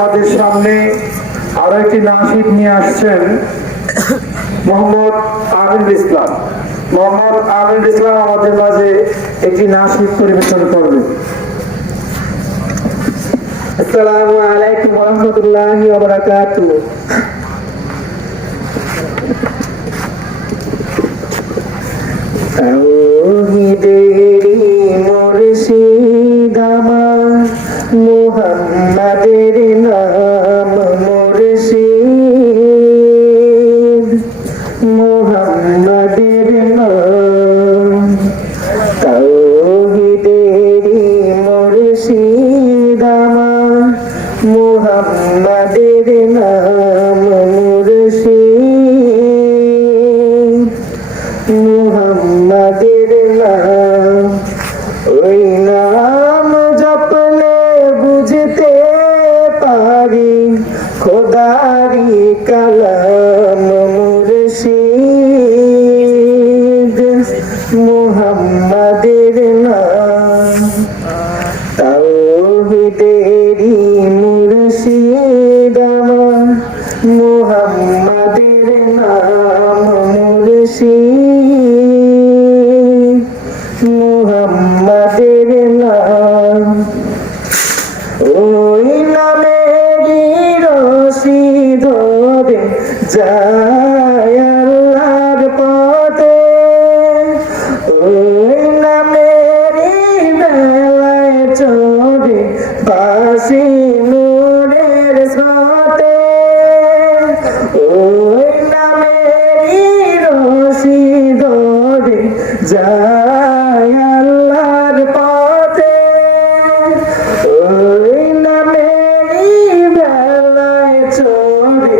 আমাদের সামনে আরো একটি নাশিদ নিয়ে আসছেন মোহাম্মদ আমিনুল ইসলাম। মোহাম্মদ আমিনুল ইসলাম আমাদের মাঝে একটি নাশিদ পরিবেশন করবেন। আসসালামু আলাইকুম ওয়া রাহমাতুল্লাহি ওয়া বারাকাতুহু। তাওহীদেরি মুর্শিদ আমার মুহাম্মাদের নাম মুর্শিদ, মুহাম্মাদের নাম। তাওহীদেরি মুর্শিদ আমার মুহাম্মাদের নাম মুর্শিদ, মুহাম্মাদের নাম। ওই নাম জপলে বুঝতে পারি খোদারি কালাম মুর্শিদ, মুহাম্মাদের নাম। তাওহীদেরি মুর্শিদ আমার মুহাম্মাদের নাম মুর্শিদ, মুহাম্মাদের নাম। ওই নামেরই রশি ধরে যায় আল্লাহর পথে, ওই নামেরই বেলায় চড়ে বাসি নূরের স্রোতে, ওই নামেরই রশি ধরে যায় আল্লাহর পথে, ওই নামেরই বেলায় চড়ে